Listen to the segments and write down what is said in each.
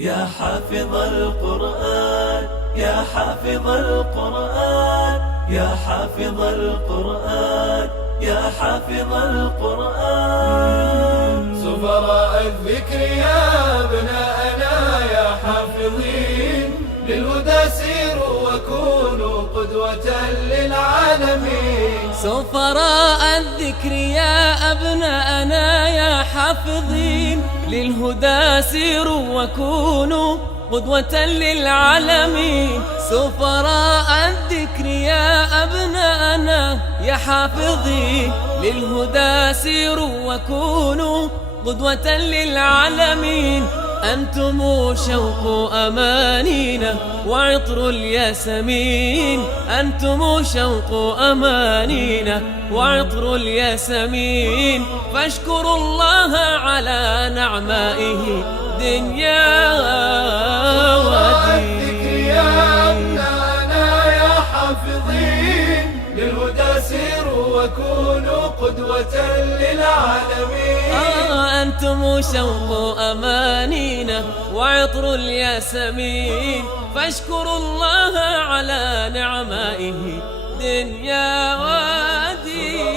يا حافظ القرآن يا حافظ القرآن يا حافظ القرآن يا حافظ القرآن. سفراء الذكر يا أبناءنا يا حافظين، للهدى سيروا وكونوا قدوة للعالمين. سفراء الذكر يا أبناءنا يا حافظين، للهدى سيروا وكونوا قدوة للعالمين. سفراء الذكر يا أبناءنا يا حافظين، للهدى سيروا وكونوا قدوة للعالمين. أنتم شوق أمانينا وعطر الياسمين، أنتم شوق أمانينا وعطر الياسمين. فاشكروا الله على نعمائه دنيا ودين. يا أبناءنا يا حافظين، للهدى سيروا وكونوا قدوة للعالمين. أنتم شوق أمانينا وعطر الياسمين. فاشكروا الله على نعمائه دنيا ودين.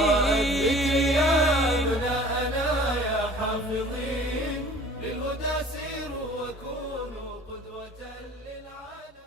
يا أبناءنا يا حافظين، للهدى سيروا وكونوا قدوة للعالمين.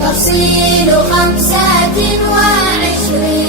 تفصيل 25